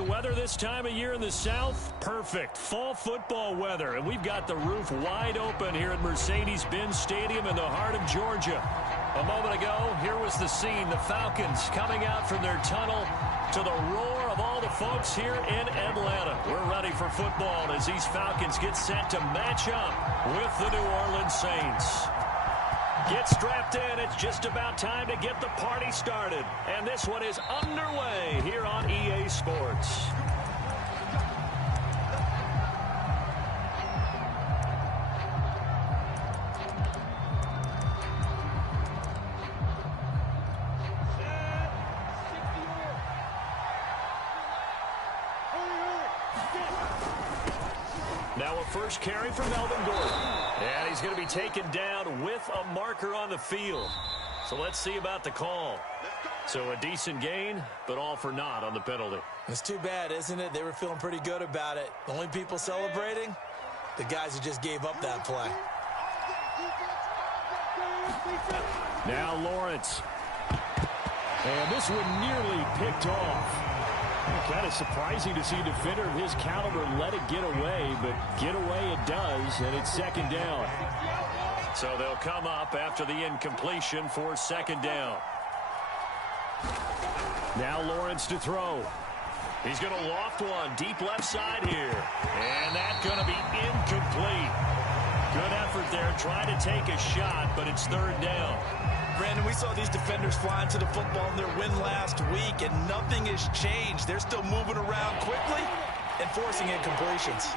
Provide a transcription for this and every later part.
the weather this time of year in the South? Perfect. Fall football weather. And we've got the roof wide open here at Mercedes-Benz Stadium in the heart of Georgia. A moment ago, here was the scene. The Falcons coming out from their tunnel to the roar of all the folks here in Atlanta. We're ready for football as these Falcons get set to match up with the New Orleans Saints. Get strapped in. It's just about time to get the party started. And this one is underway here on EA Sports. Now a first carry for Melvin Gordon. And he's going to be taken down with a marker on the field. So let's see about the call. So a decent gain, but all for naught on the penalty. It's too bad, isn't it? They were feeling pretty good about it. The only people celebrating, the guys who just gave up that play. Now Lawrence. And this one nearly picked off. Kind of surprising to see a defender of his caliber let it get away, but get away it does, and it's second down. So they'll come up after the incompletion for second down. Now Lawrence to throw. He's going to loft one deep left side here, and that's going to be incomplete. Good effort there, trying to take a shot, but it's third down. Brandon, we saw these defenders flying to the football in their win last week, and nothing has changed. They're still moving around quickly and forcing incompletions.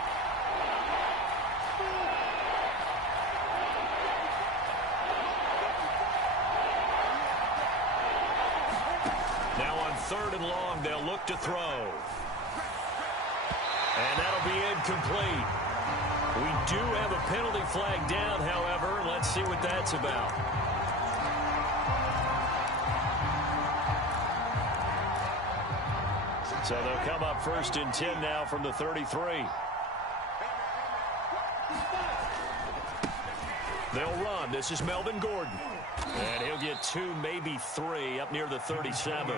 Now on third and long, they'll look to throw. And that'll be incomplete. We do have a penalty flag down, however. Let's see what that's about. So they'll come up first and 10 now from the 33. They'll run. This is Melvin Gordon. And he'll get 2, maybe 3 up near the 37.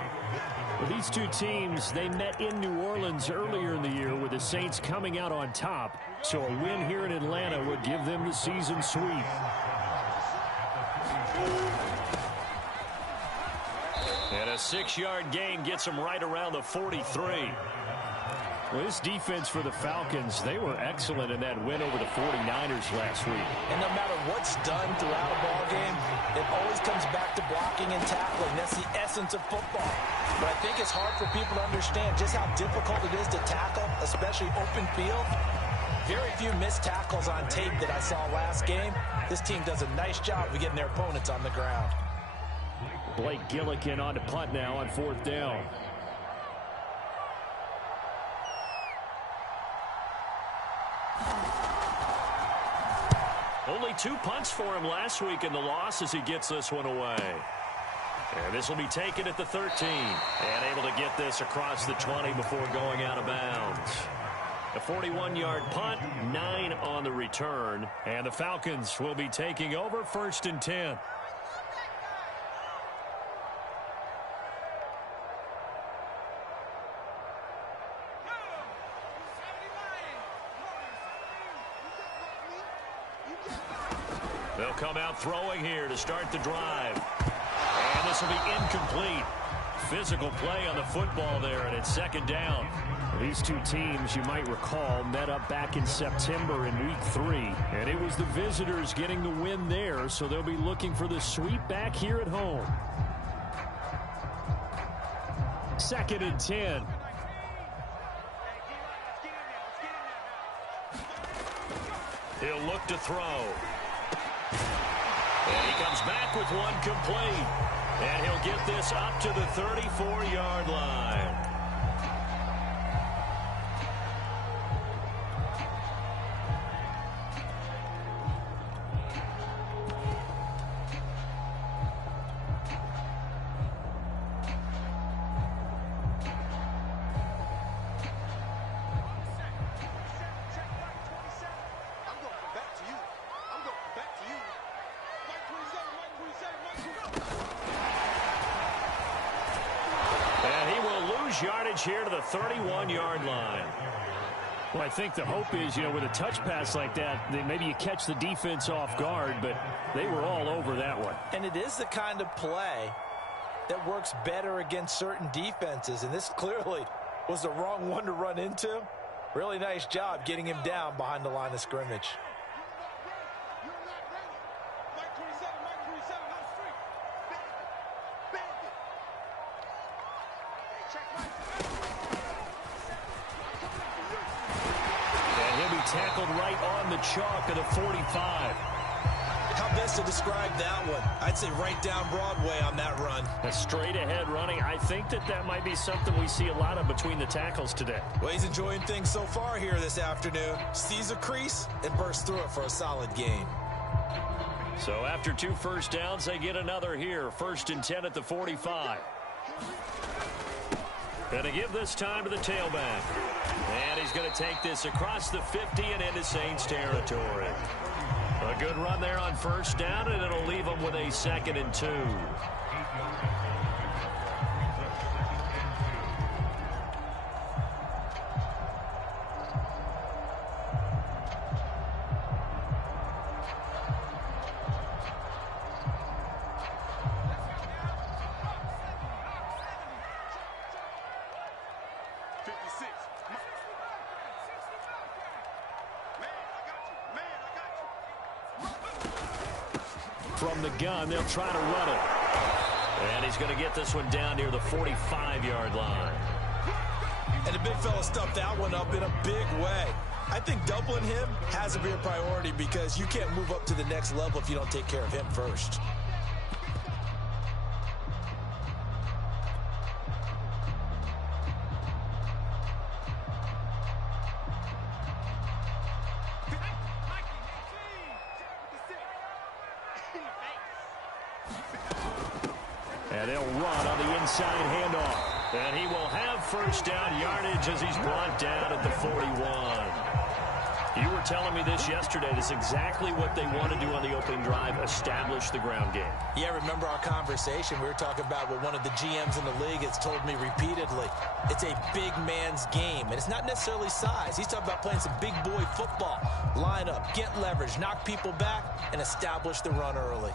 Well, these two teams, they met in New Orleans earlier in the year with the Saints coming out on top. So a win here in Atlanta would give them the season sweep. And a 6-yard gain gets them right around the 43. Well, this defense for the Falcons, they were excellent in that win over the 49ers last week. And no matter what's done throughout a ball game, it always comes back to blocking and tackling. That's the essence of football. But I think it's hard for people to understand just how difficult it is to tackle, especially open field. Very few missed tackles on tape that I saw last game. This team does a nice job of getting their opponents on the ground. Blake Gillikin on to punt now on fourth down. Only 2 punts for him last week in the loss as he gets this one away. And this will be taken at the 13. And able to get this across the 20 before going out of bounds. A 41-yard punt, 9 on the return. And the Falcons will be taking over first and 10. They'll come out throwing here to start the drive. And this will be incomplete. Physical play on the football there, and it's second down. These two teams, you might recall, met up back in September in Week 3. And it was the visitors getting the win there, so they'll be looking for the sweep back here at home. Second and 10. He'll look to throw. And he comes back with one complete. And he'll get this up to the 34-yard line. lose yardage here to the 31-yard line. Well, I think the hope is, with a touch pass like that, maybe you catch the defense off guard, but they were all over that one. And it is the kind of play that works better against certain defenses, and this clearly was the wrong one to run into. Really nice job getting him down behind the line of scrimmage. Tackled right on the chalk of the 45. How best to describe that one? I'd say right down Broadway on that run. A straight ahead running. I think that might be something we see a lot of between the tackles today. Well, he's enjoying things so far here this afternoon. Sees a crease and bursts through it for a solid gain. So after 2 first downs, they get another here. 1st and 10 at the 45. Going to give this time to the tailback. And he's going to take this across the 50 and into Saints territory. A good run there on 1st down, and it'll leave them with a 2nd and 2. From the gun, they'll try to run it. And he's going to get this one down near the 45-yard line. And the big fella stuffed that one up in a big way. I think doubling him has to be a priority because you can't move up to the next level if you don't take care of him first. And they'll run on the inside handoff. And he will have 1st down yardage as he's brought down at the 41. You were telling me this yesterday. This is exactly what they want to do on the opening drive, establish the ground game. Yeah, remember our conversation. We were talking about what one of the GMs in the league has told me repeatedly. It's a big man's game, and it's not necessarily size. He's talking about playing some big boy football. Line up, get leverage, knock people back, and establish the run early.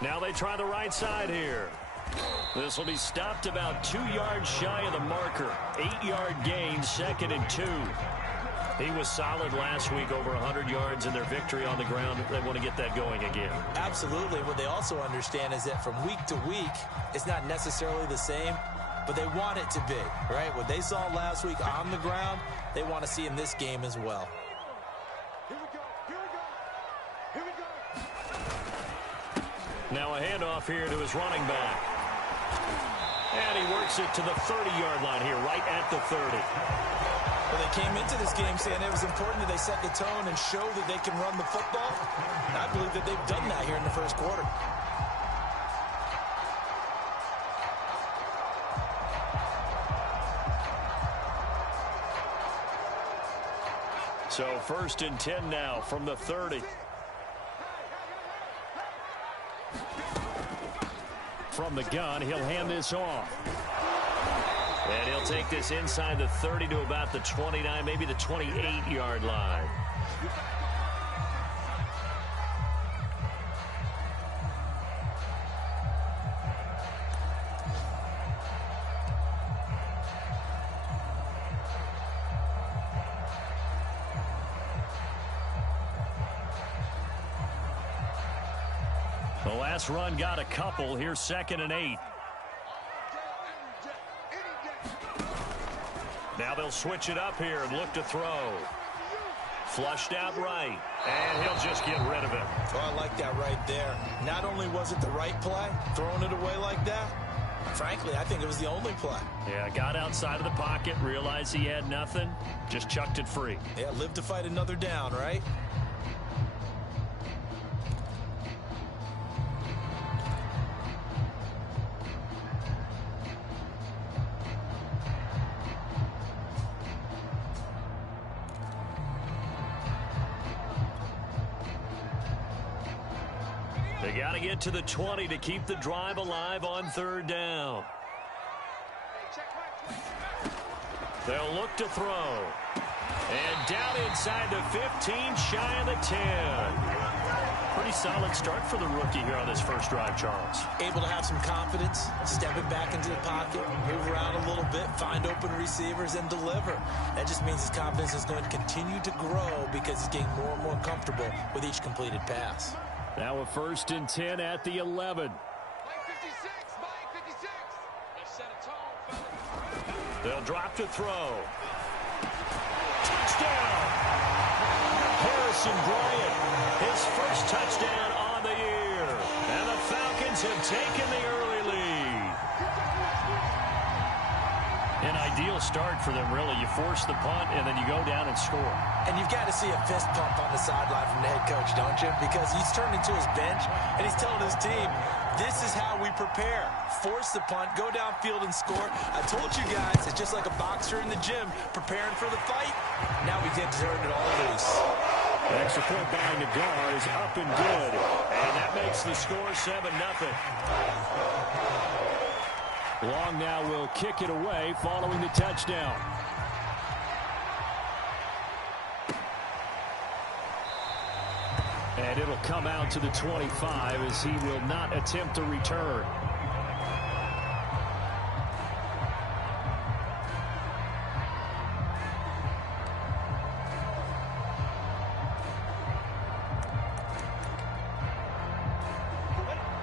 Now they try the right side here. This will be stopped about 2 yards shy of the marker. 8-yard gain, 2nd and 2. He was solid last week, over 100 yards in their victory on the ground. They want to get that going again. Absolutely. What they also understand is that from week to week, it's not necessarily the same, but they want it to be, right? What they saw last week on the ground, they want to see in this game as well. Now a handoff here to his running back. And he works it to the 30-yard line here, right at the 30. Well, they came into this game saying it was important that they set the tone and show that they can run the football. And I believe that they've done that here in the 1st quarter. So 1st and 10 now from the 30. From the gun, he'll hand this off. And he'll take this inside the 30 to about the 29, maybe the 28-yard line. The last run got a couple. Here's 2nd and 8. Now they'll switch it up here and look to throw. Flushed out right. And he'll just get rid of it. Oh, I like that right there. Not only was it the right play, throwing it away like that, frankly, I think it was the only play. Yeah, got outside of the pocket, realized he had nothing, just chucked it free. Yeah, live to fight another down, right? They got to get to the 20 to keep the drive alive on 3rd down. They'll look to throw. And down inside the 15, shy of the 10. Pretty solid start for the rookie here on this first drive, Charles. Able to have some confidence, stepping back into the pocket, move around a little bit, find open receivers, and deliver. That just means his confidence is going to continue to grow because he's getting more and more comfortable with each completed pass. Now a 1st and 10 at the 11. They'll drop to throw. Touchdown! Harrison Bryant, his first touchdown on the year. And the Falcons have taken the early lead. An ideal start for them, really. You force the punt, and then you go down and score. And you've got to see a fist pump on the sideline from the head coach, don't you? Because he's turning to his bench, and he's telling his team, this is how we prepare. Force the punt, go downfield and score. I told you guys, it's just like a boxer in the gym preparing for the fight. Now we get to turn it all loose. The extra point by Nagar is up and good. And that makes the score 7-0. Long now will kick it away following the touchdown. And it'll come out to the 25 as he will not attempt to return.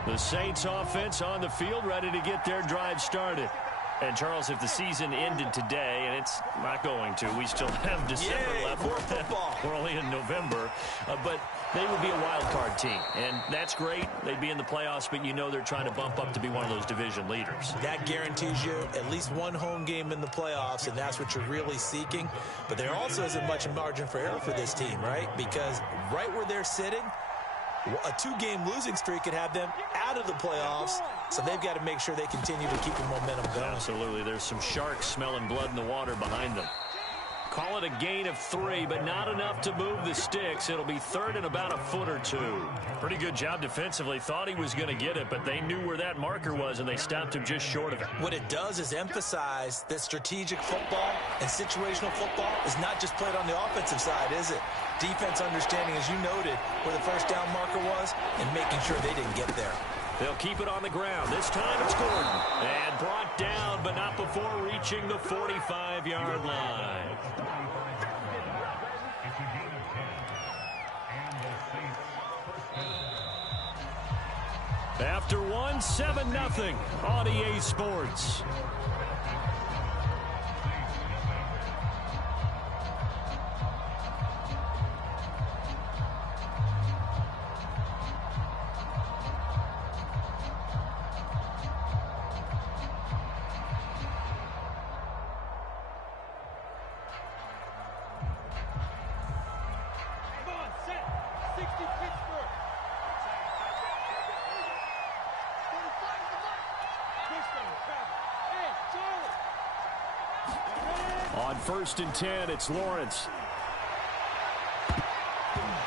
The Saints offense on the field ready to get their drive started. And, Charles, if the season ended today, and it's not going to, we still have December left. More football. We're only in November. But they would be a wild card team. And that's great. They'd be in the playoffs, but you know they're trying to bump up to be one of those division leaders. That guarantees you at least one home game in the playoffs, and that's what you're really seeking. But there also isn't much margin for error for this team, right? Because right where they're sitting, a 2-game losing streak could have them out of the playoffs, so they've got to make sure they continue to keep the momentum going. Absolutely. There's some sharks smelling blood in the water behind them. Call it a gain of 3, but not enough to move the sticks. It'll be 3rd and about a foot or 2. Pretty good job defensively. Thought he was going to get it, but they knew where that marker was, and they stopped him just short of it. What it does is emphasize that strategic football and situational football is not just played on the offensive side, is it? Defense understanding, as you noted, where the first down marker was and making sure they didn't get there. They'll keep it on the ground. This time it's Gordon. And brought down, but not before reaching the 45-yard line. After one, 7-0 on EA Sports. On 1st and 10, it's Lawrence.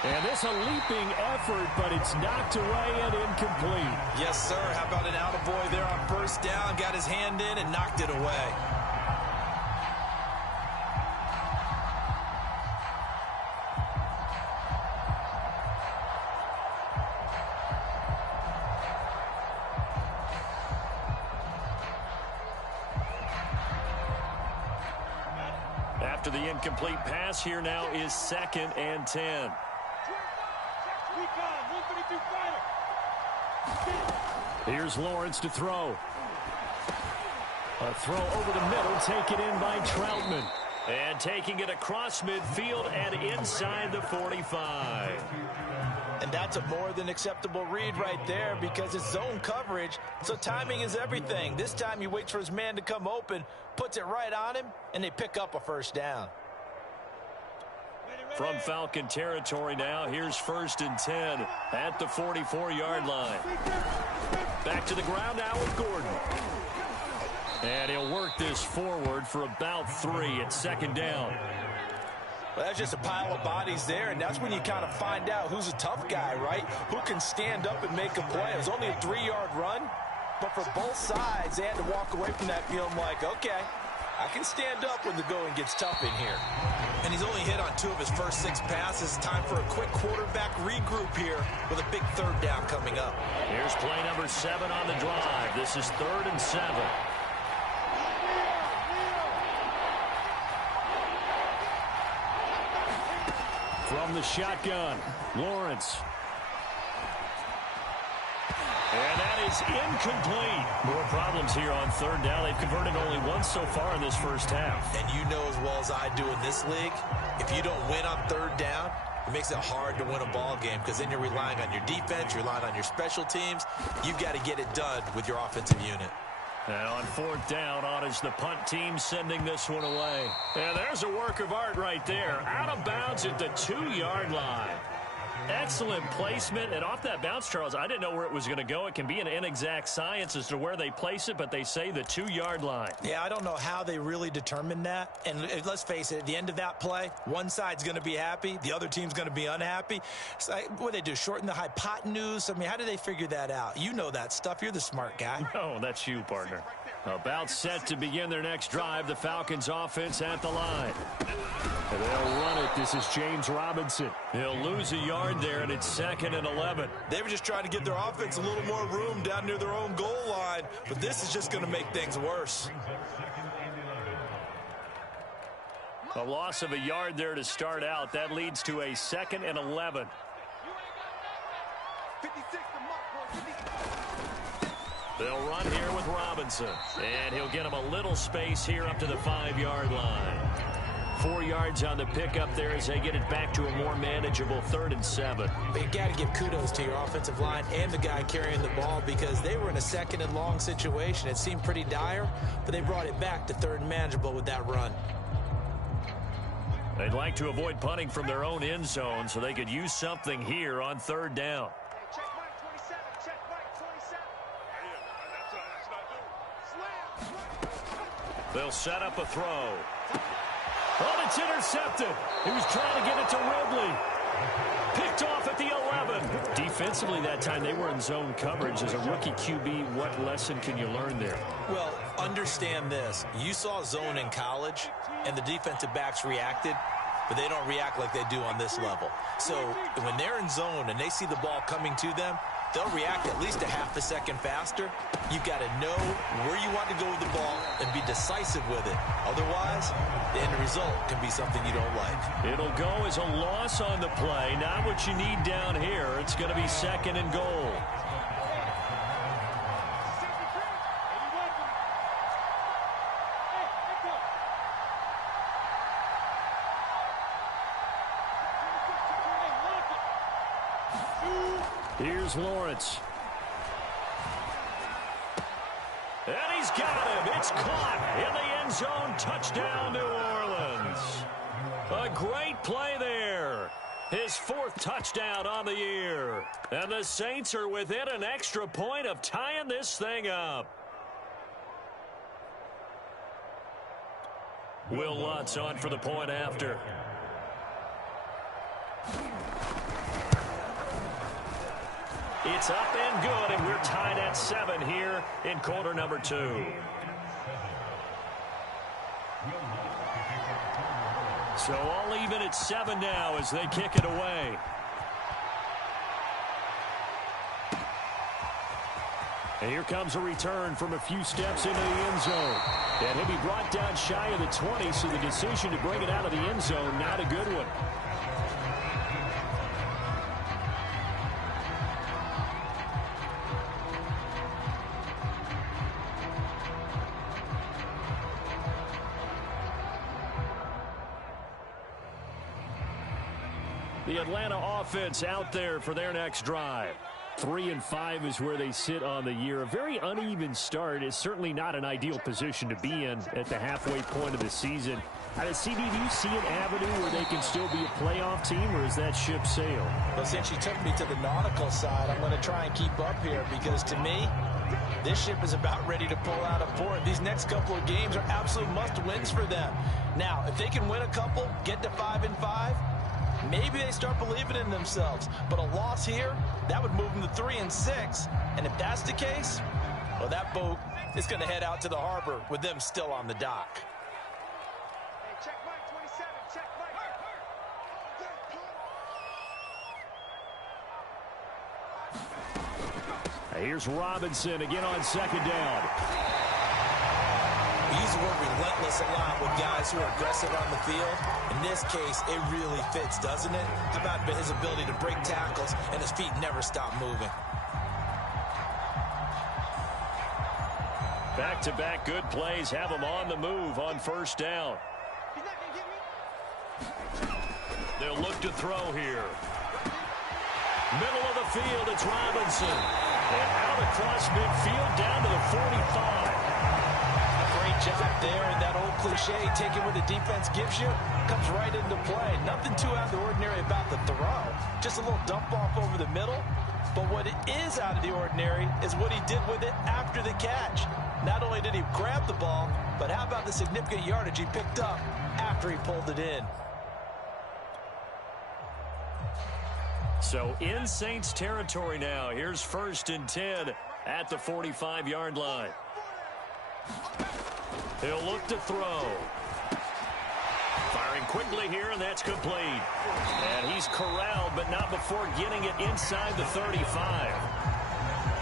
And this a leaping effort, but it's knocked away and incomplete. Yes, sir. How about an attaboy there on 1st down? Got his hand in and knocked it away. After the incomplete pass, here now is 2nd and 10. Here's Lawrence to throw. A throw over the middle, taken in by Troutman. And taking it across midfield and inside the 45. And that's a more than acceptable read right there because it's zone coverage, so timing is everything. This time he waits for his man to come open, puts it right on him, and they pick up a 1st down. From Falcon territory now, here's 1st and 10 at the 44-yard line. Back to the ground now with Gordon. And he'll work this forward for about 3 at 2nd down. Well, that's just a pile of bodies there, and that's when you kind of find out who's a tough guy, right? Who can stand up and make a play. It was only a 3-yard run, but for both sides, they had to walk away from that feeling like, okay, I can stand up when the going gets tough in here. And he's only hit on 2 of his first 6 passes. Time for a quick quarterback regroup here with a big 3rd down coming up. Here's play number 7 on the drive. This is 3rd and 7. From the shotgun, Lawrence. And that is incomplete. More problems here on 3rd down. They've converted only once so far in this first half. And you know as well as I do in this league, if you don't win on 3rd down, it makes it hard to win a ball game because then you're relying on your defense, you're relying on your special teams. You've got to get it done with your offensive unit. And on 4th down, on is the punt team sending this one away. And there's a work of art right there. Out of bounds at the 2-yard line. Excellent placement, and off that bounce, Charles, I didn't know where it was going to go. It can be an inexact science as to where they place it, but they say the 2-yard line. Yeah, I don't know how they really determined that. And let's face it, at the end of that play, one side's going to be happy, the other team's going to be unhappy. So, what do they do, shorten the hypotenuse? I mean, how do they figure that out? You know that stuff. You're the smart guy. Oh, that's you, partner. About set to begin their next drive, the Falcons offense at the line. And they'll run it. This is James Robinson. He'll lose a yard there, and it's 2nd and 11. They were just trying to give their offense a little more room down near their own goal line, but this is just going to make things worse. A loss of a yard there to start out. That leads to a 2nd and 11. They'll run here with Robinson. And he'll get him a little space here up to the 5-yard line. 4 yards on the pickup there as they get it back to a more manageable 3rd and 7. But you got to give kudos to your offensive line and the guy carrying the ball because they were in a 2nd and long situation. It seemed pretty dire, but they brought it back to 3rd and manageable with that run. They'd like to avoid punting from their own end zone so they could use something here on 3rd down. They'll set up a throw. Oh, it's intercepted. He was trying to get it to Ridley. Picked off at the 11. Defensively that time, they were in zone coverage. As a rookie QB, what lesson can you learn there? Well, understand this. You saw zone in college, and the defensive backs reacted, but they don't react like they do on this level. So when they're in zone and they see the ball coming to them, they'll react at least a half a second faster. You've got to know where you want to go with the ball and be decisive with it. Otherwise, the end result can be something you don't like. It'll go as a loss on the play. Not what you need down here. It's going to be 2nd and goal. Here's Lawrence. And he's got him. It's caught in the end zone. Touchdown, New Orleans. A great play there. His 4th touchdown on the year. And the Saints are within an extra point of tying this thing up. Will Lutz on for the point after. It's up and good, and we're tied at 7 here in quarter number 2. So all even at 7 now as they kick it away. And here comes a return from a few steps into the end zone. And he'll be brought down shy of the 20, so the decision to bring it out of the end zone, not a good one. The Atlanta offense out there for their next drive. 3-5 is where they sit on the year. A very uneven start is certainly not an ideal position to be in at the halfway point of the season. CD, do you see an avenue where they can still be a playoff team, or is that ship sailed? Well, since you took me to the nautical side, I'm going to try and keep up here because to me, This ship is about ready to pull out of port. These next couple of games are absolute must-wins for them. Now, if they can win a couple, get to 5-5, maybe they start believing in themselves. But a loss here, that would move them to 3-6. And if that's the case, well, that boat is going to head out to the harbor with them still on the dock. Here's Robinson again on second down. We use the word relentless a lot with guys who are aggressive on the field. In this case, it really fits, doesn't it? How about his ability to break tackles and his feet never stop moving? Back-to-back good plays have him on the move on first down. They'll look to throw here. Middle of the field, it's Robinson. And out across midfield down to the 45. Great job there, and that old cliche, taking what the defense gives you, comes right into play. Nothing too out of the ordinary about the throw. Just a little dump off over the middle. But what it is out of the ordinary is what he did with it after the catch. Not only did he grab the ball, but how about the significant yardage he picked up after he pulled it in? So in Saints territory now. Here's 1st and 10 at the 45-yard line. He'll look to throw. Firing quickly here, and that's complete. And he's corralled, but not before getting it inside the 35.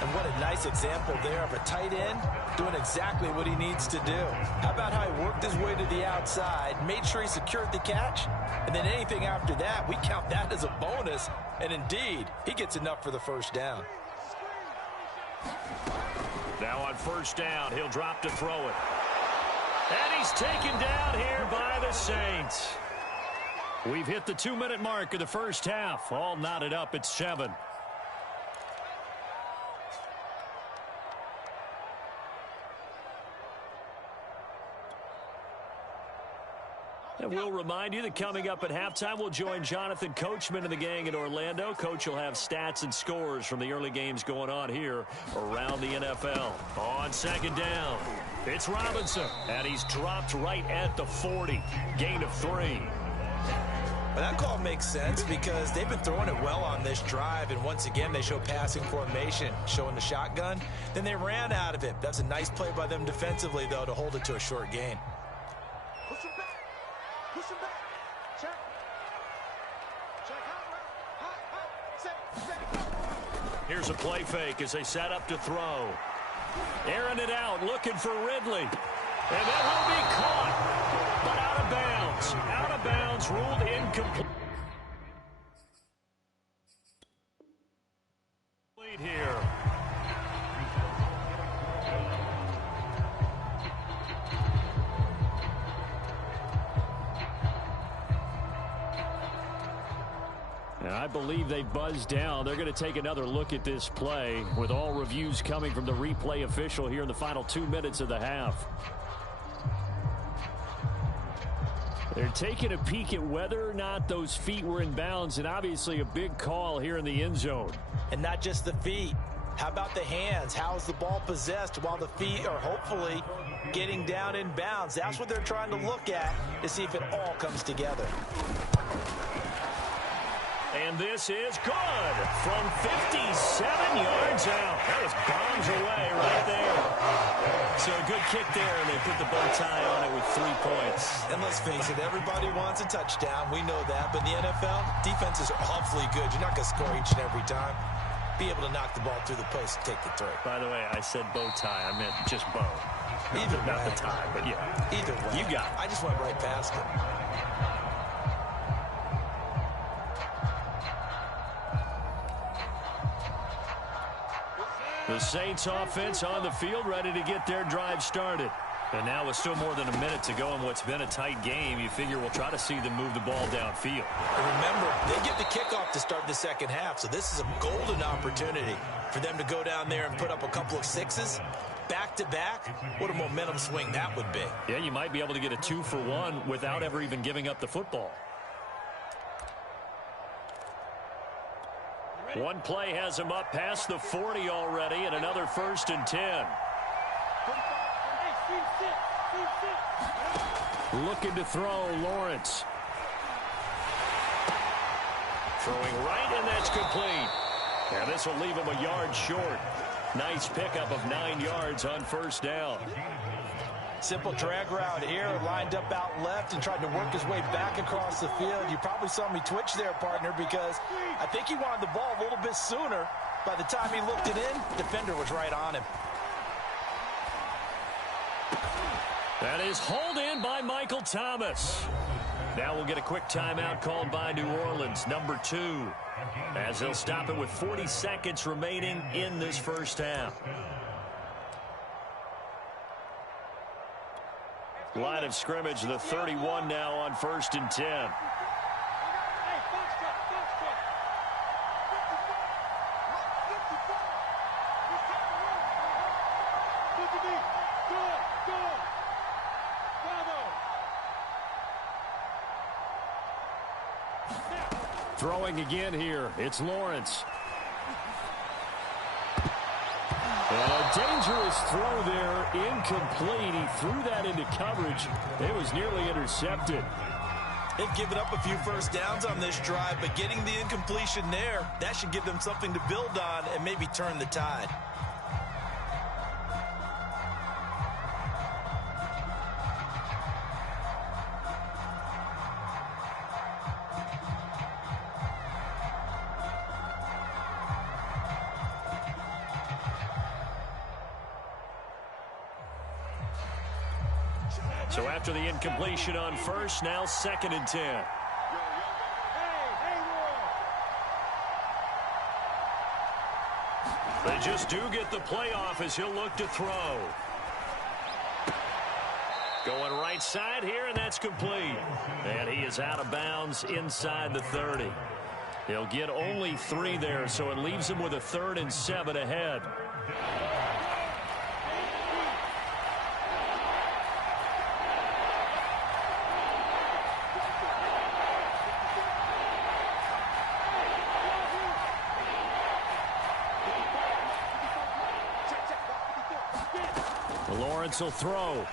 And what a nice example there of a tight end doing exactly what he needs to do. How about how he worked his way to the outside, made sure he secured the catch, and then anything after that, we count that as a bonus. And indeed, he gets enough for the first down. Now on first down, he'll drop to throw it. And he's taken down here by the Saints. We've hit the 2-minute mark of the first half. All knotted up at 7. And we'll remind you that coming up at halftime, we'll join Jonathan Coachman and the gang in Orlando. Coach will have stats and scores from the early games going on here around the NFL. On second down, it's Robinson, and he's dropped right at the 40. Gain of 3. Well, that call makes sense because they've been throwing it well on this drive, and once again, they show passing formation, showing the shotgun. Then they ran out of it. That's a nice play by them defensively, though, to hold it to a short gain. Here's a play fake as they set up to throw. Airing it out, looking for Ridley. And that will be caught, but out of bounds. Out of bounds, ruled incomplete here. And I believe they buzzed down. They're going to take another look at this play with all reviews coming from the replay official here in the final 2 minutes of the half. They're taking a peek at whether or not those feet were in bounds, and obviously a big call here in the end zone. And not just the feet. How about the hands? How is the ball possessed while the feet are hopefully getting down in bounds? That's what they're trying to look at to see if it all comes together. And this is good from 57 yards out. That was bombs away right there. So a good kick there, and they put the bow tie on it with 3 points. And let's face it, everybody wants a touchdown. We know that. But in the NFL, defenses are awfully good. You're not going to score each and every time. Be able to knock the ball through the post and take the throw. By the way, I said bow tie. I meant just bow. Either way. Not the tie, but yeah. Either way. You got it. I just went right past it. The Saints offense on the field, ready to get their drive started. And now with still more than a minute to go in what's been a tight game, you figure we'll try to see them move the ball downfield. And remember, they get the kickoff to start the second half, so this is a golden opportunity for them to go down there and put up a couple of sixes. Back-to-back, what a momentum swing that would be. Yeah, you might be able to get a 2-for-1 without ever even giving up the football. One play has him up past the 40 already, and another 1st and 10. Looking to throw, Lawrence. Throwing right, and that's complete. And this will leave him a yard short. Nice pickup of 9 yards on 1st down. Simple drag route here, lined up out left and tried to work his way back across the field. You probably saw me twitch there, partner, because I think he wanted the ball a little bit sooner. By the time he looked it in, defender was right on him. That is hauled in by Michael Thomas. Now we'll get a quick timeout called by New Orleans, number 2, as they'll stop it with 40 seconds remaining in this 1st half. Line of scrimmage, the 31 now on 1st and 10. Throwing again here, it's Lawrence. And a dangerous throw there, incomplete. He threw that into coverage. It was nearly intercepted. They've given up a few 1st downs on this drive, but getting the incompletion there, that should give them something to build on and maybe turn the tide. So after the incompletion on 1st, now 2nd and 10. They just do get the playoff as he'll look to throw. Going right side here, and that's complete. And he is out of bounds inside the 30. He'll get only 3 there, so it leaves him with a 3rd and 7 ahead. Lawrence will throw.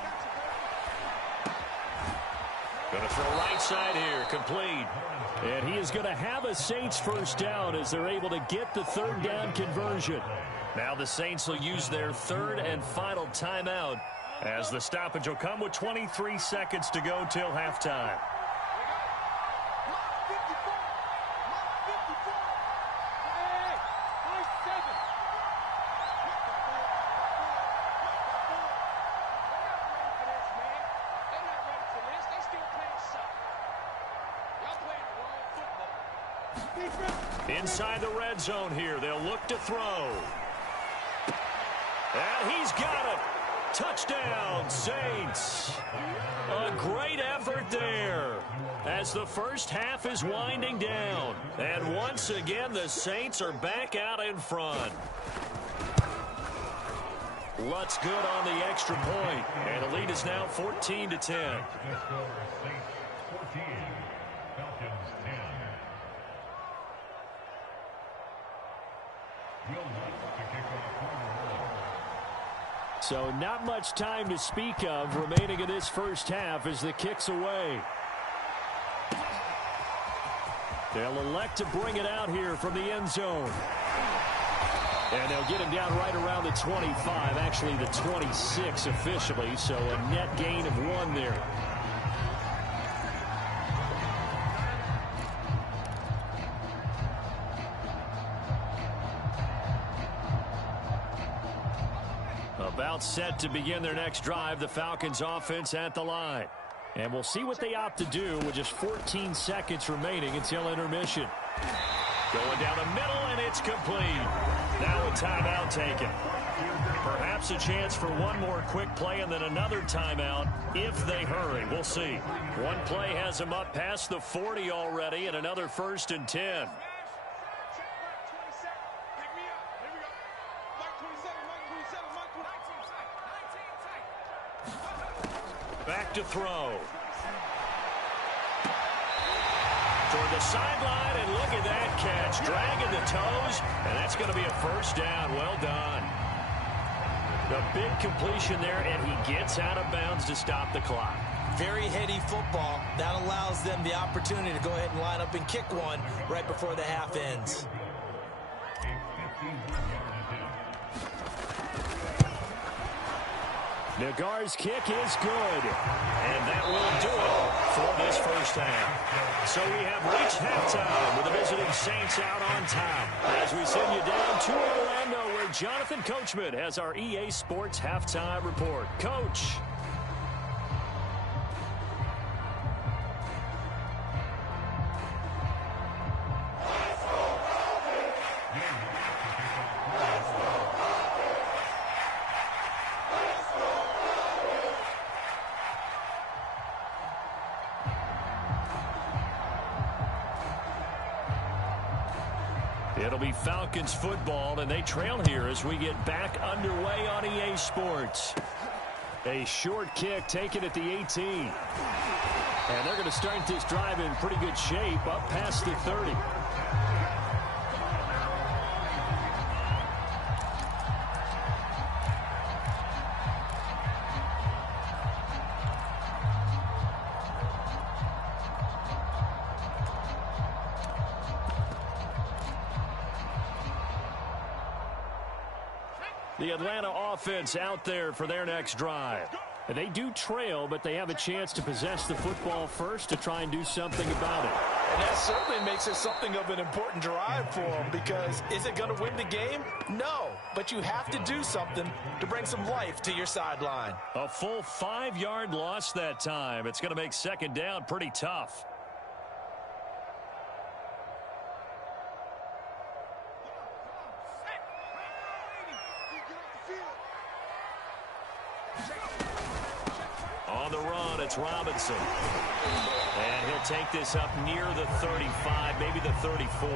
Going to throw right side here, complete. And he is going to have a Saints 1st down as they're able to get the 3rd down conversion. Now the Saints will use their 3rd and final timeout as the stoppage will come with 23 seconds to go till halftime. Inside the red zone here, they'll look to throw. And he's got it. Touchdown, Saints. A great effort there as the 1st half is winding down. And once again, the Saints are back out in front. Lutz good on the extra point, and the lead is now 14-10. So not much time to speak of remaining in this 1st half as the kick's away. They'll elect to bring it out here from the end zone. And they'll get him down right around the 25, actually the 26 officially, so a net gain of 1 there. About set to begin their next drive, the Falcons offense at the line. And we'll see what they opt to do with just 14 seconds remaining until intermission. Going down the middle, and it's complete. Now a timeout taken. Perhaps a chance for one more quick play and then another timeout if they hurry. We'll see. One play has them up past the 40 already and another 1st and 10. Back to throw. toward the sideline, and look at that catch. Dragging the toes, and that's going to be a first down. Well done. The big completion there, and he gets out of bounds to stop the clock. Very heady football. That allows them the opportunity to go ahead and line up and kick one right before the half ends. Nagar's kick is good. And that will do it for this first half. So we have reached halftime with the visiting Saints out on top. As we send you down to Orlando, where Jonathan Coachman has our EA Sports halftime report. Coach. It'll be Falcons football, and they trail here as we get back underway on EA Sports. A short kick taken at the 18. And they're going to start this drive in pretty good shape up past the 30. The Atlanta offense out there for their next drive. And they do trail, but they have a chance to possess the football first to try and do something about it. And that certainly makes it something of an important drive for them, because is it going to win the game? No, but you have to do something to bring some life to your sideline. A full 5-yard loss that time. It's going to make second down pretty tough. On the run, it's Robinson. And he'll take this up near the 35, maybe the 34.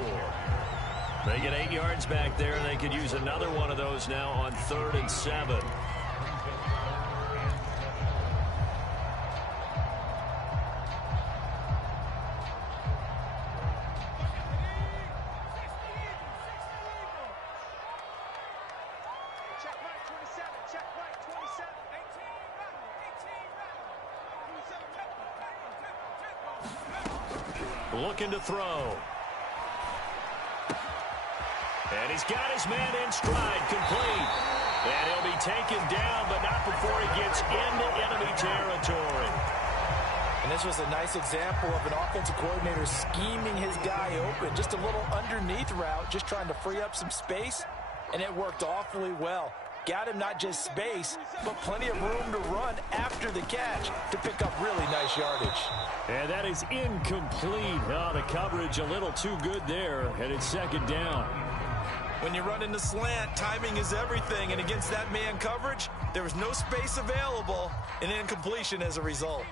They get 8 yards back there, and they could use another one of those now on 3rd and 7. Looking to throw. And he's got his man in stride, complete. And he'll be taken down, but not before he gets into enemy territory. And this was a nice example of an offensive coordinator scheming his guy open. Just a little underneath route, just trying to free up some space. And it worked awfully well. Got him not just space, but plenty of room to run after the catch to pick up really nice yardage. And that is incomplete. Oh, the coverage a little too good there, and it's second down. When you run in the slant, timing is everything, and against that man coverage, there was no space available, and incompletion as a result.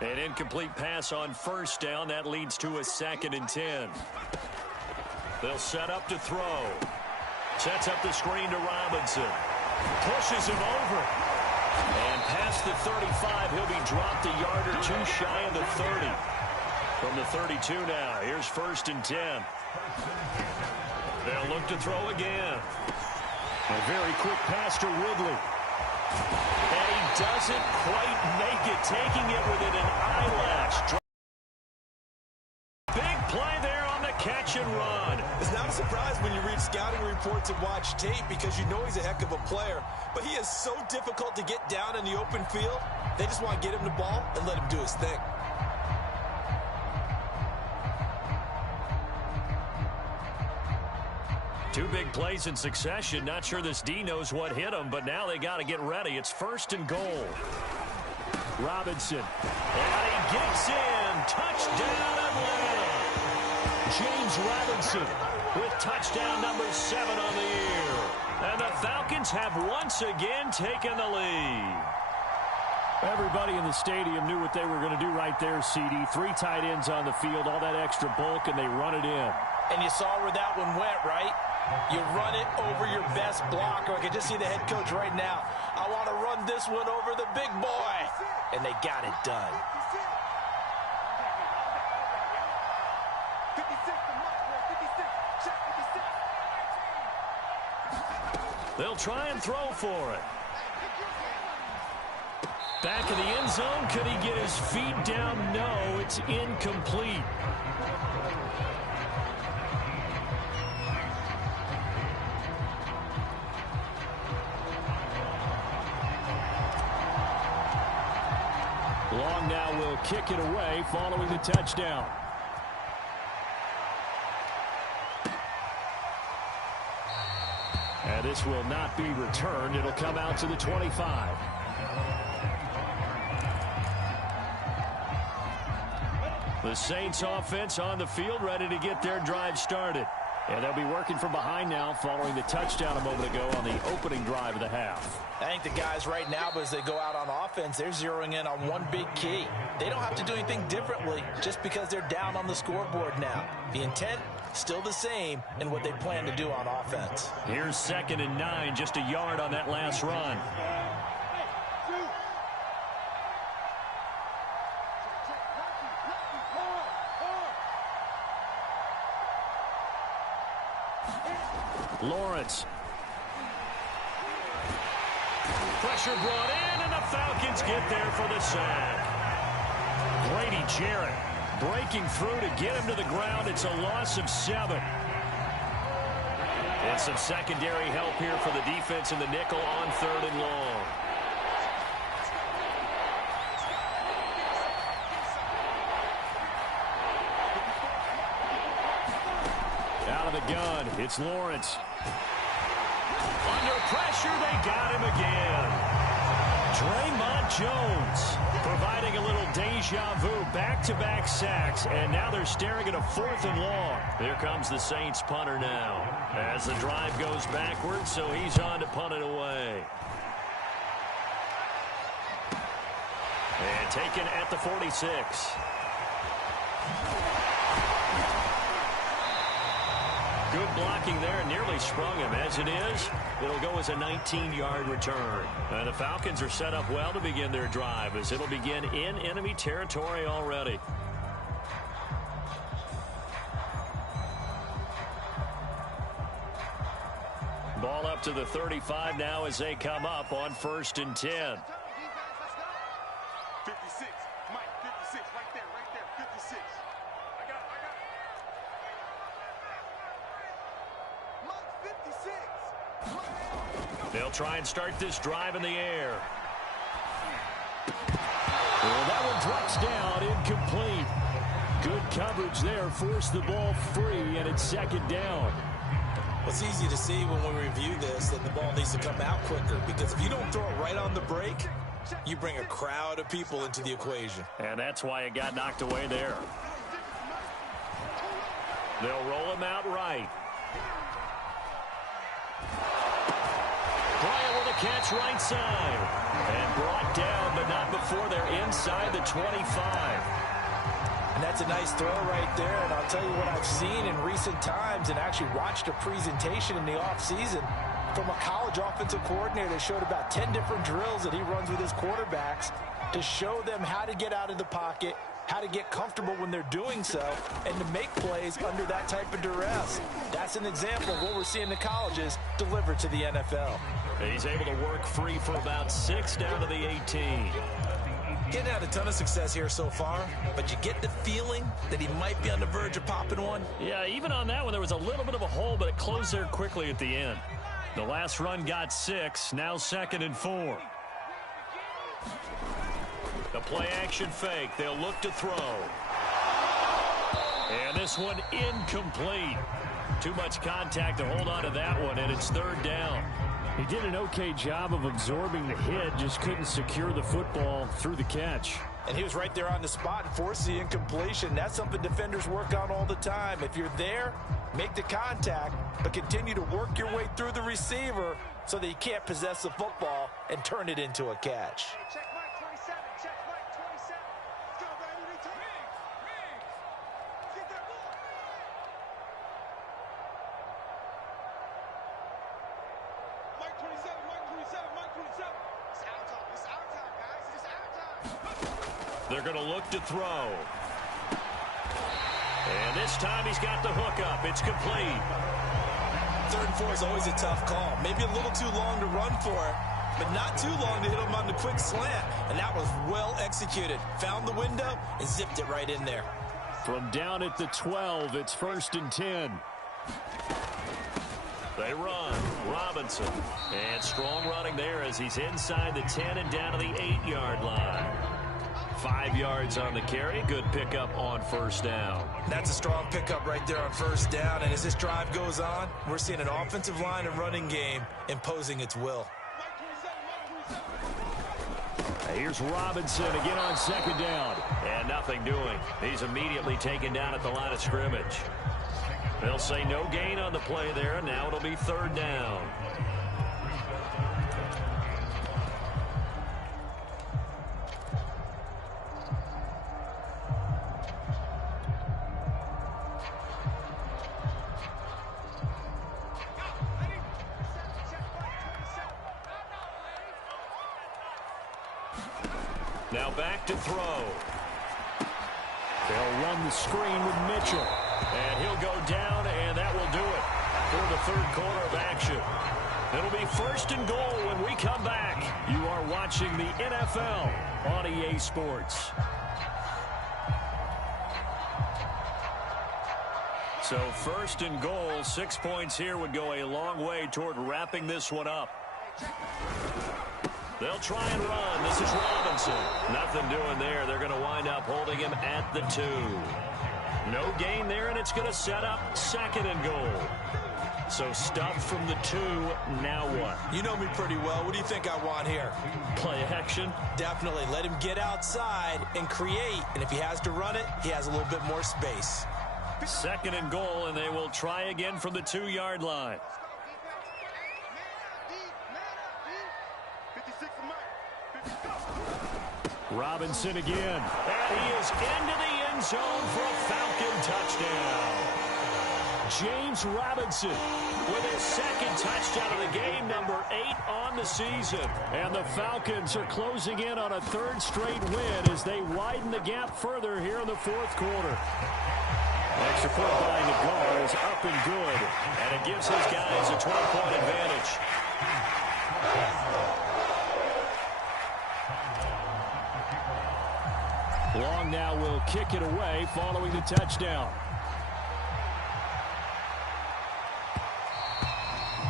An incomplete pass on first down. That leads to a 2nd and 10. They'll set up to throw. Sets up the screen to Robinson. Pushes him over. And past the 35, he'll be dropped a yard or two shy of the 30. From the 32 now, here's 1st and 10. They'll look to throw again. A very quick pass to Ridley. And he doesn't quite make it, taking it within an eyelash. Big play there on the catch and run. It's not a surprise when you read scouting reports and watch tape, because you know he's a heck of a player. But he is so difficult to get down in the open field. They just want to get him the ball and let him do his thing. Two big plays in succession. Not sure this D knows what hit him, but now they got to get ready. It's 1st and goal. Robinson. And he gets in. Touchdown Atlanta. James Robinson with touchdown number 7 on the year. And the Falcons have once again taken the lead. Everybody in the stadium knew what they were going to do right there, CD. 3 tight ends on the field, all that extra bulk, and they run it in. And you saw where that one went, right? You run it over your best blocker. I can just see the head coach right now. I want to run this one over the big boy. And they got it done. They'll try and throw for it. Back of the end zone. Could he get his feet down? No, it's incomplete. Long now will kick it away following the touchdown. And this will not be returned. It'll come out to the 25. The Saints offense on the field, ready to get their drive started. And they'll be working from behind now following the touchdown a moment ago on the opening drive of the half. I think the guys right now, as they go out on offense, they're zeroing in on one big key. They don't have to do anything differently just because they're down on the scoreboard now. The intent, still the same in what they plan to do on offense. Here's 2nd and 9, just a yard on that last run. Lawrence. Pressure brought in, and the Falcons get there for the sack. Grady Jarrett breaking through to get him to the ground. It's a loss of 7. And some secondary help here for the defense in the nickel on 3rd and long. Out of the gun, it's Lawrence. Under pressure, they got him again. Draymond Jones providing a little deja vu, back-to-back sacks, and now they're staring at a 4th and long. Here comes the Saints punter now as the drive goes backwards, so he's on to punt it away. And taken at the 46. Good blocking there, nearly sprung him. As it is, it'll go as a 19-yard return. And the Falcons are set up well to begin their drive, as it'll begin in enemy territory already. Ball up to the 35 now as they come up on 1st and 10. 56, Mike, 56, right there, 56. I got it. They'll try and start this drive in the air. Well, that one drops down, incomplete. Good coverage there, forced the ball free, and it's 2nd down. It's easy to see when we review this that the ball needs to come out quicker, because if you don't throw it right on the break, you bring a crowd of people into the equation. And that's why it got knocked away there. They'll roll him out right. Bryant with a catch right side. And brought down, but not before they're inside the 25. And that's a nice throw right there. And I'll tell you what I've seen in recent times and actually watched a presentation in the offseason from a college offensive coordinator that showed about 10 different drills that he runs with his quarterbacks to show them how to get out of the pocket, how to get comfortable when they're doing so, and to make plays under that type of duress. That's an example of what we're seeing the colleges deliver to the NFL. He's able to work free for about 6 down to the 18. Getting had a ton of success here so far, but you get the feeling that he might be on the verge of popping one. Yeah, even on that one, there was a little bit of a hole, but it closed there quickly at the end. The last run got 6, now 2nd and 4. The play-action fake. They'll look to throw. And this one incomplete. Too much contact to hold on to that one, and it's 3rd down. He did an okay job of absorbing the hit, just couldn't secure the football through the catch. And he was right there on the spot and forced the incompletion. That's something defenders work on all the time. If you're there, make the contact, but continue to work your way through the receiver so that you can't possess the football and turn it into a catch. Check Mike 27, check Mike 27. Let's go, baby. Get that ball. Mike 27, Mike 27, Mike 27. It's our time. It's our time, guys. It's our time. They're going to look to throw. And this time he's got the hook up. It's complete. 3rd and 4 is always a tough call. Maybe a little too long to run for it, but not too long to hit him on the quick slant. And that was well executed. Found the window and zipped it right in there. From down at the 12, it's 1st and 10. They run. Robinson. And strong running there as he's inside the 10 and down to the 8-yard line. 5 yards on the carry. Good pickup on 1st down. That's a strong pickup right there on 1st down. And as this drive goes on, we're seeing an offensive line and running game imposing its will. Here's Robinson again on 2nd down. And nothing doing. He's immediately taken down at the line of scrimmage. They'll say no gain on the play there. Now it'll be 3rd down. Now back to throw. They'll run the screen with Mitchell. And he'll go down, and that will do it for the 3rd quarter of action. It'll be 1st and goal when we come back. You are watching the NFL on EA Sports. So 1st and goal, 6 points here would go a long way toward wrapping this one up. They'll try and run. This is Robinson. Nothing doing there. They're going to wind up holding him at the 2. No gain there, and it's going to set up 2nd and goal. So stuffed from the 2. Now what? You know me pretty well. What do you think I want here? Play action? Definitely. Let him get outside and create. And if he has to run it, he has a little bit more space. 2nd and goal, and they will try again from the 2-yard line. Robinson again. And he is into the end zone for a Falcon touchdown. James Robinson with his 2nd touchdown of the game, number 8 on the season. And the Falcons are closing in on a 3rd straight win as they widen the gap further here in the 4th quarter. Extra point by Nagar is up and good, and it gives his guys a 20-point advantage. Long now will kick it away following the touchdown.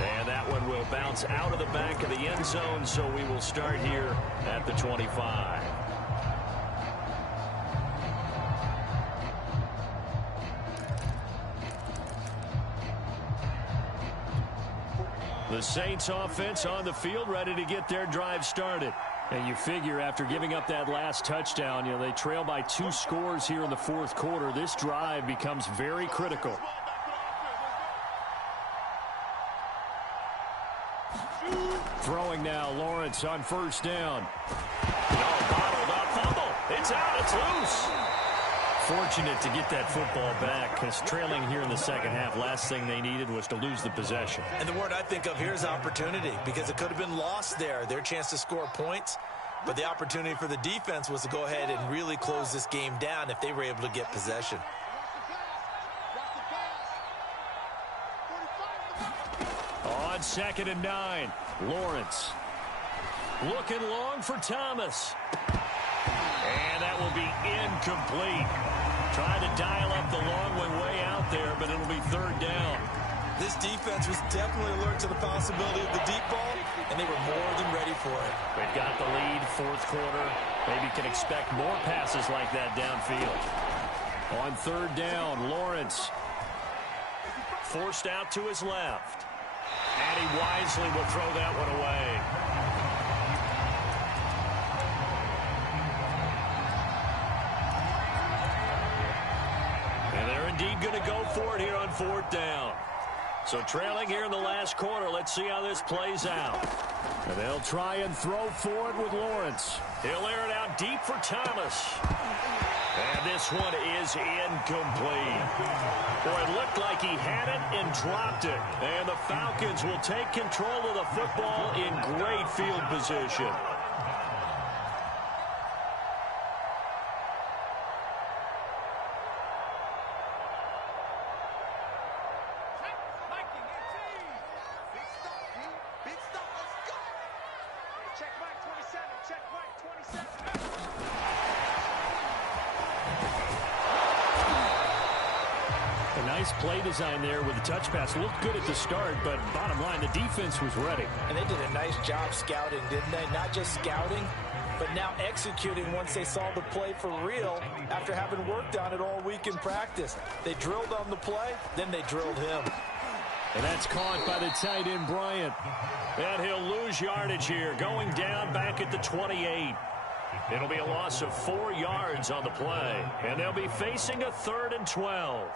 And that one will bounce out of the back of the end zone, so we will start here at the 25. The Saints offense on the field ready to get their drive started. And you figure after giving up that last touchdown, they trail by 2 scores here in the 4th quarter. This drive becomes very critical. Throwing now, Lawrence on 1st down. No, bottled up, fumble. It's out, it's loose. Fortunate to get that football back, because trailing here in the 2nd half, last thing they needed was to lose the possession. And the word I think of here is opportunity, because it could have been lost there, their chance to score points. But the opportunity for the defense was to go ahead and really close this game down if they were able to get possession. On 2nd and 9, Lawrence. Looking long for Thomas. And that will be incomplete. Trying to dial up the long one way out there, but it'll be 3rd down. This defense was definitely alert to the possibility of the deep ball, and they were more than ready for it. They've got the lead, 4th quarter. Maybe can expect more passes like that downfield. On 3rd down, Lawrence. Forced out to his left. And he wisely will throw that one away. Indeed going to go for it here on 4th down. So trailing here in the last quarter. Let's see how this plays out. And they'll try and throw for it with Lawrence. He'll air it out deep for Thomas. And this one is incomplete. Boy, it looked like he had it and dropped it. And the Falcons will take control of the football in great field position. Nice play design there with the touch pass. Looked good at the start, but bottom line, the defense was ready. And they did a nice job scouting, didn't they? Not just scouting, but now executing once they saw the play for real after having worked on it all week in practice. They drilled on the play, then they drilled him. And that's caught by the tight end, Bryant. And he'll lose yardage here, going down back at the 28. It'll be a loss of 4 yards on the play, and they'll be facing a 3rd and 12.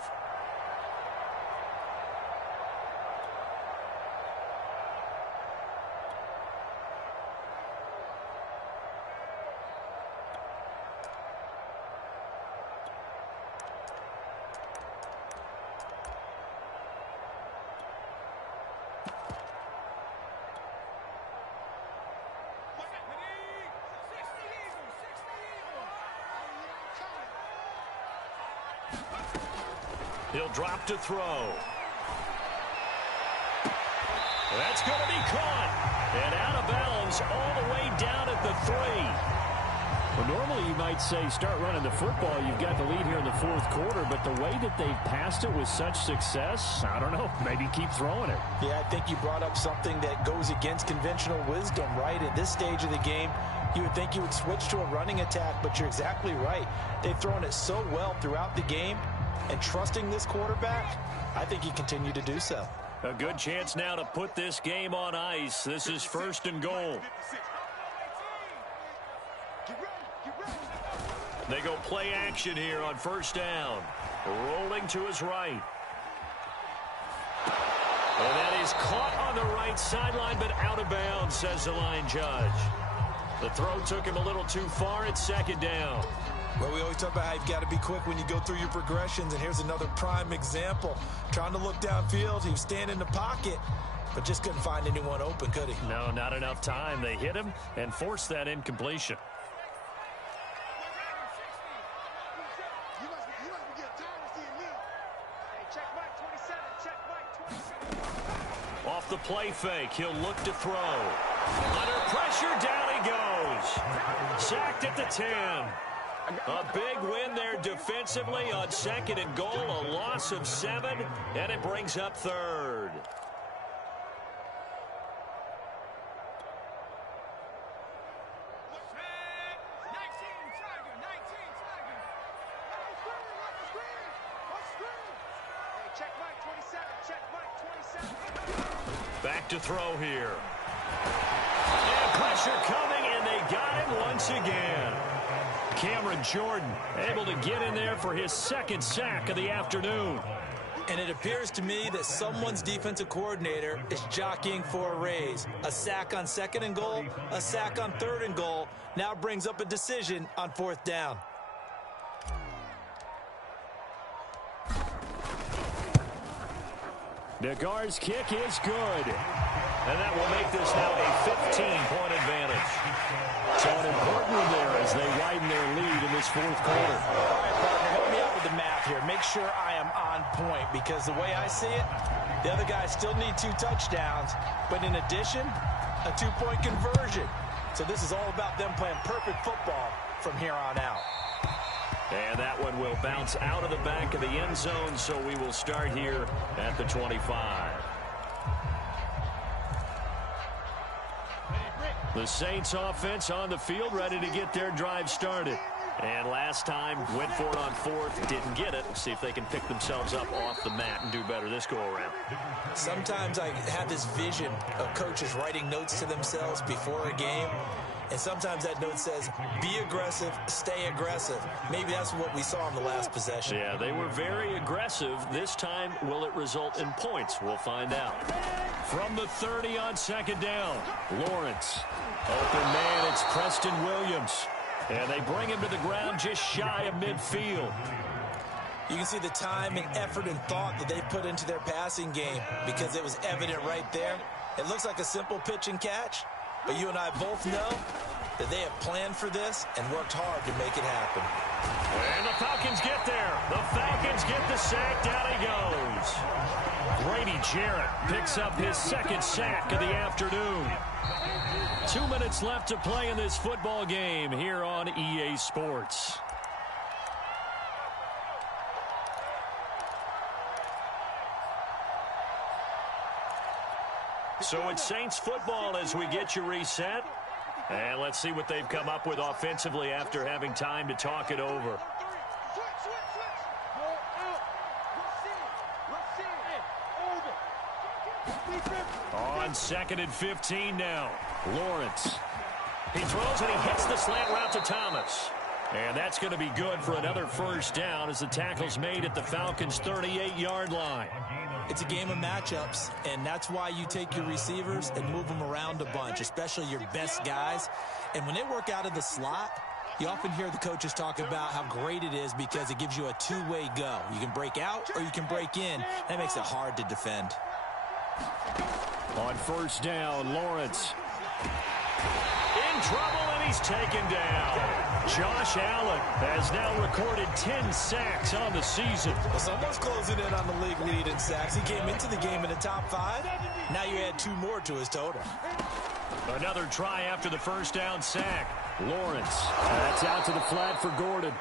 He'll drop to throw. That's going to be caught. And out of bounds all the way down at the 3. Well, normally you might say start running the football. You've got the lead here in the 4th quarter. But the way that they've passed it with such success, I don't know, maybe keep throwing it. Yeah, I think you brought up something that goes against conventional wisdom, right? At this stage of the game, you would think you would switch to a running attack, but you're exactly right. They've thrown it so well throughout the game. And trusting this quarterback, I think he continued to do so. A good chance now to put this game on ice. This is 1st and goal. They go play action here on 1st down. Rolling to his right. And that is caught on the right sideline, but out of bounds, says the line judge. The throw took him a little too far at 2nd down. Well, we always talk about how you've got to be quick when you go through your progressions, and here's another prime example. Trying to look downfield, he was standing in the pocket, but just couldn't find anyone open, could he? No, not enough time. They hit him and forced that incompletion. You must be getting tired of seeing me. Hey, check Mike 27, check Mike 27. Off the play fake, he'll look to throw. Under pressure, down he goes. Sacked at the 10. A big win there defensively on 2nd and goal, a loss of 7, and it brings up 3rd. Back to throw here. And pressure coming, and they got him once again. Cameron Jordan able to get in there for his 2nd sack of the afternoon. And it appears to me that someone's defensive coordinator is jockeying for a raise. A sack on 2nd and goal, a sack on 3rd and goal, now brings up a decision on 4th down. Nagar's kick is good. And that will make this now a 15-point advantage. So an important one there as they widen their lead in this 4th quarter. All right, partner, help me out with the math here. Make sure I am on point, because the way I see it, the other guys still need 2 touchdowns, but in addition, a 2-point conversion. So this is all about them playing perfect football from here on out. And that one will bounce out of the back of the end zone, so we will start here at the 25. The Saints offense on the field, ready to get their drive started. And last time, went for it on 4th, didn't get it. See if they can pick themselves up off the mat and do better this go-around. Sometimes I have this vision of coaches writing notes to themselves before a game. And sometimes that note says, be aggressive, stay aggressive. Maybe that's what we saw in the last possession. Yeah, they were very aggressive. This time, will it result in points? We'll find out. From the 30 on 2nd down, Lawrence. Open man, it's Preston Williams. And they bring him to the ground just shy of midfield. You can see the time and effort and thought that they put into their passing game, because it was evident right there. It looks like a simple pitch and catch, but you and I both know that they have planned for this and worked hard to make it happen. And the Falcons get there. The Falcons get the sack. Down he goes. Grady Jarrett picks up his 2nd sack of the afternoon. 2 minutes left to play in this football game here on EA Sports. So it's Saints football as we get you reset. And let's see what they've come up with offensively after having time to talk it over. On 2nd and 15 now. Lawrence. He throws and he hits the slant route to Thomas. And that's going to be good for another first down as the tackle's made at the Falcons' 38-yard line. It's a game of matchups, and that's why you take your receivers and move them around a bunch, especially your best guys. And when they work out of the slot, you often hear the coaches talk about how great it is because it gives you a two-way go. You can break out or you can break in. That makes it hard to defend. On first down, Lawrence. In trouble, and he's taken down. Josh Allen has now recorded 10 sacks on the season. Well, someone's closing in on the league lead in sacks. He came into the game in the top 5. Now you add 2 more to his total. Another try after the first down sack. Lawrence. That's out to the flat for Gordon.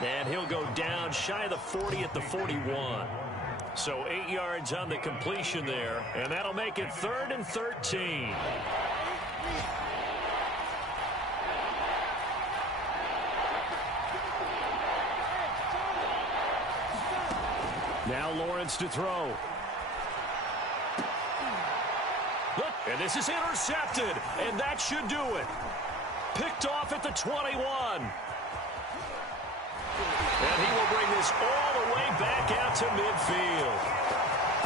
And he'll go down shy of the 40 at the 41. So 8 yards on the completion there. And that'll make it 3rd and 13. Now Lawrence to throw. Look, and this is intercepted, and that should do it. Picked off at the 21. And he will bring this all the way back out to midfield.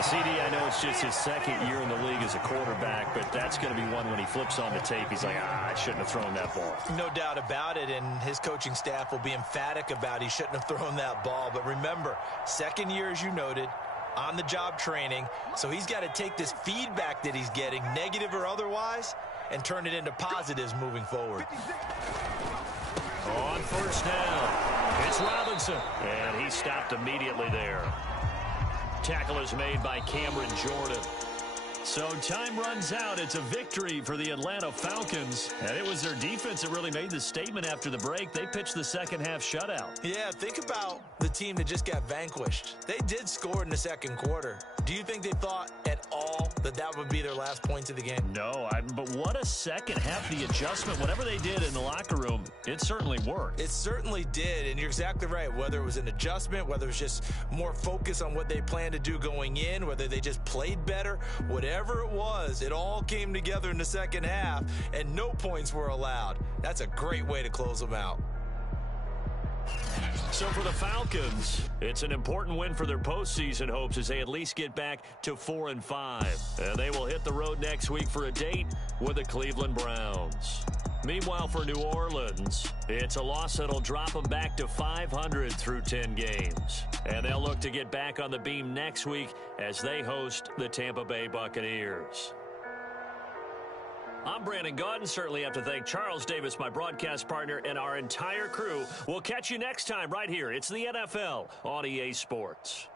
CD, I know it's just his 2nd year in the league as a quarterback, but that's going to be one when he flips on the tape. He's like, I shouldn't have thrown that ball. No doubt about it, and his coaching staff will be emphatic about he shouldn't have thrown that ball. But remember, 2nd year, as you noted, on-the-job training, so he's got to take this feedback that he's getting, negative or otherwise, and turn it into positives moving forward. On first down, it's Robinson, and he stopped immediately there. Tackle is made by Cameron Jordan. So time runs out. It's a victory for the Atlanta Falcons. And it was their defense that really made the statement after the break. They pitched the second half shutout. Yeah, think about the team that just got vanquished. They did score in the 2nd quarter. Do you think they thought at all that that would be their last points of the game? No, but what a second half. The adjustment, whatever they did in the locker room, it certainly worked. It certainly did, and you're exactly right. Whether it was an adjustment, whether it was just more focus on what they planned to do going in, whether they just played better, whatever it was, it all came together in the second half, and no points were allowed. That's a great way to close them out. So for the Falcons, it's an important win for their postseason hopes as they at least get back to 4-5. And they will hit the road next week for a date with the Cleveland Browns. Meanwhile, for New Orleans, it's a loss that'll drop them back to 500 through 10 games. And they'll look to get back on the beam next week as they host the Tampa Bay Buccaneers. I'm Brandon Gaudin. Certainly have to thank Charles Davis, my broadcast partner, and our entire crew. We'll catch you next time right here. It's the NFL on EA Sports.